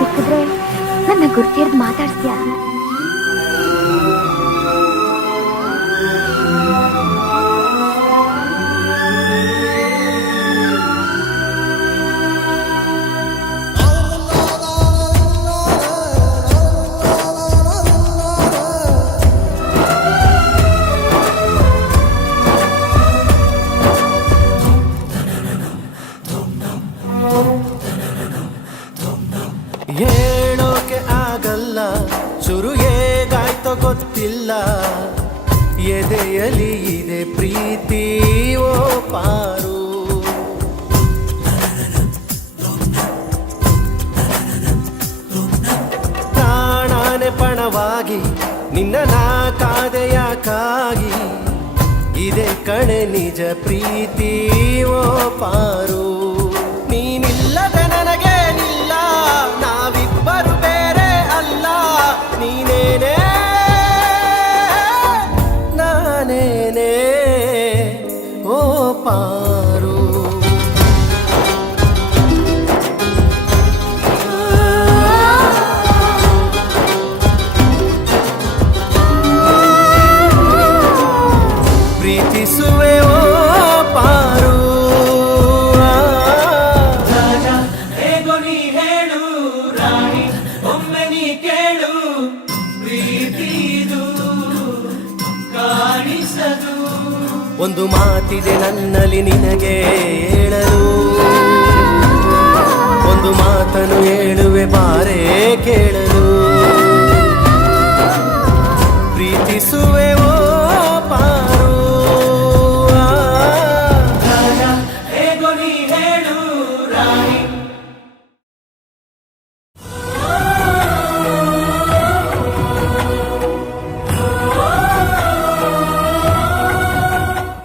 ಸಿಕ್ಕಿದ್ರೆ ನನ್ನ ಗುರ್ತಿರ್ದು ಮಾತಾಡ್ತೀಯಾ? ಹೇಳೋಕೆ ಆಗಲ್ಲ, ಶುರು ಹೇಗಾಯ್ತೋ ಗೊತ್ತಿಲ್ಲ, ಎದೆಯಲಿ ಇದೆ ಪ್ರೀತಿ ಓ ಪಾರು. ಪ್ರಾಣಾನೆ ಪಣವಾಗಿ ನಿನ್ನ ನಾ ಕಾದೆಯಾಕಾಗಿ ಇದೆ ಕಣೆ ನಿಜ ಪ್ರೀತಿ ಓ ಪಾರು. ನೀನಿಲ್ಲದ ನನಗೆ ನಿಲ್ಲ, ನಾವಿಬ್ಬರು ಬೇರೆ ಅಲ್ಲ, ನೀನೇನೇ ನಾನೇನೇ ಓ ಪಾರು. ಪ್ರೀತಿಸುವೆ ಓ ಪಾರು. ಹೇಗೋ ನೀ ಹೇಳು ರಾಣಿ, ಒಮ್ಮೆ ನೀ ಕೇಳು, ಪ್ರೀತಿದು ಕಾಣಿಸದು. ಒಂದು ಮಾತಿದೆ ನನ್ನಲ್ಲಿ ನಿನಗೆ ಹೇಳಲು, ಒಂದು ಮಾತನ್ನು ಹೇಳುವೆ ಬಾರೇ ಕೇಳಲು.